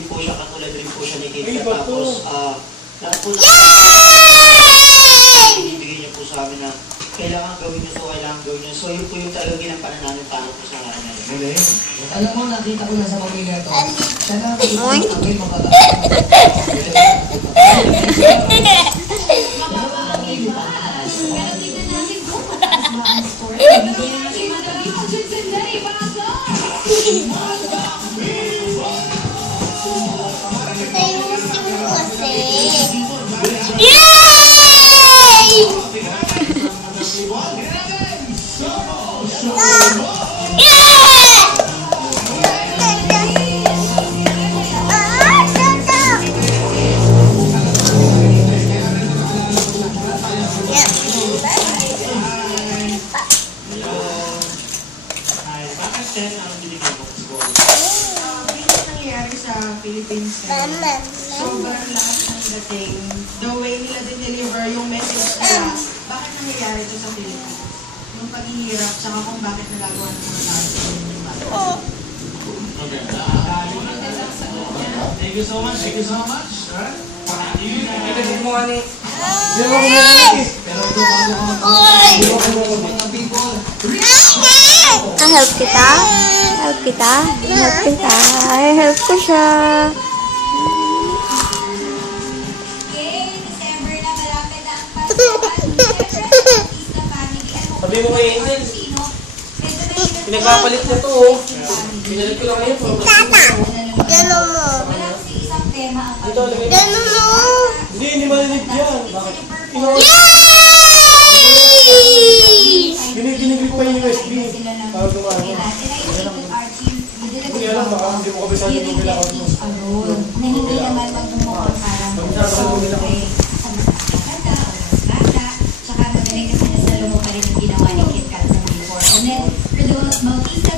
din po siya, katulad rin po siya ni Kate. Ay, ba to? Tapos, lahat po na binibigay niyo po sa amin na kailangan gawin niyo to, kailangan gawin niyo. So, yun po yung talagang ginampanan namin para po sa akin. Alam mo, nakita ko na sa pamilya to. Siya na ang kami mababa. Philippines na sobrang lakas ng dating. The way nila din-deliver yung message nila, bakit nangyayari ito sa Philippines? Yung paghihirap, saka kung bakit nagagawa ng mga tao. Thank you so much. Thank you so much. Good morning. Help kita? Help kita? Help kita? Ay, help ko siya. Sabi mo kay Angel, pinagpapalit na to, oh. Pinalit ko lang ngayon. Tata, gano'n mo. Ito, lagay mo. Gano'n mo. Hindi marinig yan. Bakit? Giniginig pa yung USB. Para tumano. Hindi alam, baka hindi mo kabisado yung mobile account mo. Na hindi naman magmumukha parang tsaka magaling kasi nasa lumo pa rin ang ginawa ni Kit Kat sa before. And then, for the Bautista